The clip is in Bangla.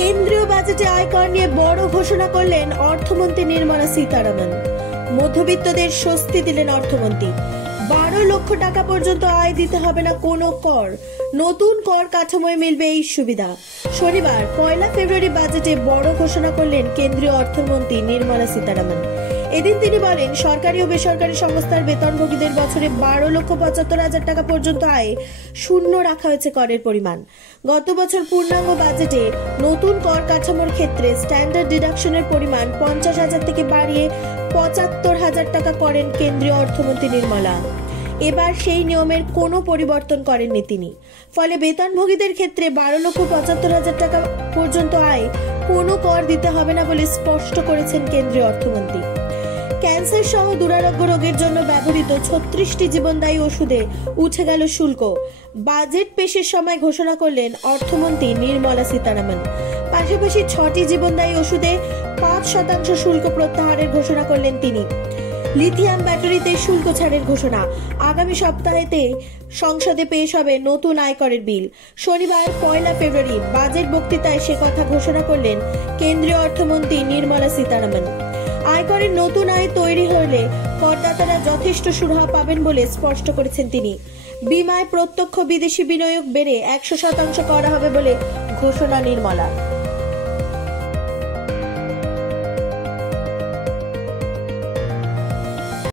কেন্দ্রীয় বাজেটে আয়কর নিয়ে বড় ঘোষণা করলেন অর্থমন্ত্রী নির্মলা সীতারামন। মধ্যবিত্তদের স্বস্তি দিলেন অর্থমন্ত্রী। 12 লক্ষ টাকা পর্যন্ত আয় দিতে হবে না কোনো কর। নতুন কর কাঠামোয় মিলবে এই সুবিধা। শনিবার 1 ফেব্রুয়ারি বাজেটে বড় ঘোষণা করলেন কেন্দ্রীয় অর্থমন্ত্রী নির্মলা সীতারামন। এদিন তিনি বলেন, সরকারি ও বেসরকারি সংস্থার বেতনভোগীদের বছরে 12,75,000 টাকা পর্যন্ত আয় শূন্য রাখা হয়েছে করের পরিমাণ। গত বছর পূর্ণাঙ্গ বাজেটে নতুন কর কাঠামোর ক্ষেত্রে স্ট্যান্ডার্ড ডিডাকশনের পরিমাণ 50,000 থেকে বাড়িয়ে 75,000 টাকা করেন কেন্দ্রীয় অর্থমন্ত্রী নির্মলা। এবার সেই নিয়মের কোনো পরিবর্তন করেননি তিনি। ফলে বেতনভোগীদের ক্ষেত্রে 12,75,000 টাকা পর্যন্ত আয় কোনো কর দিতে হবে না বলে স্পষ্ট করেছেন কেন্দ্রীয় অর্থমন্ত্রী। ক্যান্সার সহ দুরারোগ্য রোগের জন্য ব্যবহৃত 36টি জীবনদায়ী ওষুধে উঠে গেল শুল্ক। বাজেট পেশের সময় ঘোষণা করলেন অর্থমন্ত্রী নির্মলা সীতারামন। পাশাপাশি 6টি জীবনদায়ী ওষুধে 5% শুল্ক প্রত্যাহারের ঘোষণা করলেন তিনি। লিথিয়াম ব্যাটারিতে শুল্ক ছাড়ের ঘোষণা। আগামী সপ্তাহেতে সংসদে পেশ হবে নতুন আয়করের বিল। শনিবার 1 ফেব্রুয়ারি বাজেট বক্তৃতায় সে কথা ঘোষণা করলেন কেন্দ্রীয় অর্থমন্ত্রী নির্মলা সীতারামন। আয়করের নতুন আয় তৈরি হলে করদাতারা যথেষ্ট সুরাহা পাবেন বলে স্পষ্ট করেছেন তিনি। বিমায় প্রত্যক্ষ বিদেশি বিনিয়োগ বেড়ে 100% করা হবে বলে ঘোষণা নির্মলা।